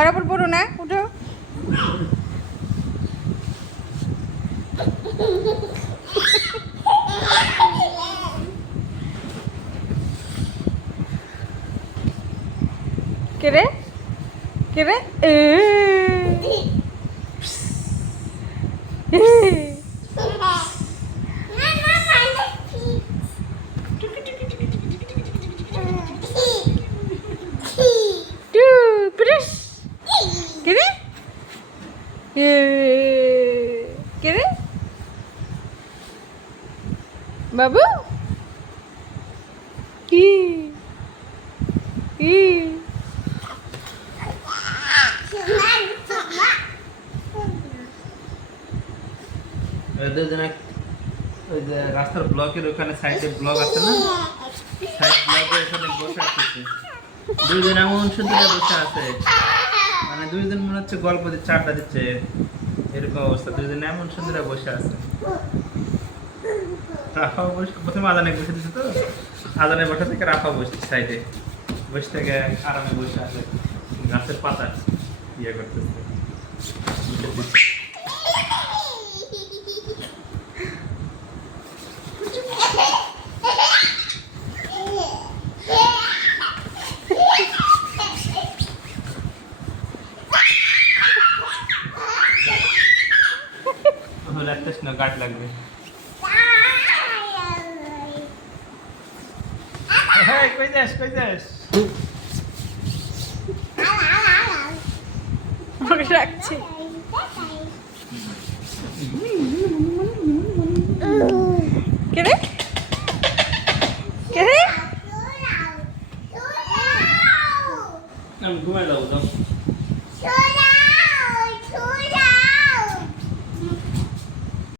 और अपन पढ़ो ना उठो केरे केरे केरे बाबू রাস্তার ব্লকের ওখানে সাইডে ব্লক আছে না সাইড ব্লকের ওখানে বসে আছে দুইজন এমন সুন্দর বসে আছে মানে দুইজন মনে হচ্ছে গল্প দিয়ে চারটা দিচ্ছে এরকম অবস্থা দুইজন এমন সুন্দর বসে আছে রাফা বসে প্রথমে আদানে বসে দিচ্ছে তো আদানে বসে থেকে রাফা বসছে সাইডে বসে থেকে আরামে বসে আছে গাছের পাতা ইয়ে করতেছে লাগতেছ না গাট লাগবে হ্যাঁ কই যাস রাখছি কেরে কেরে আমি ঘুমাই যাবো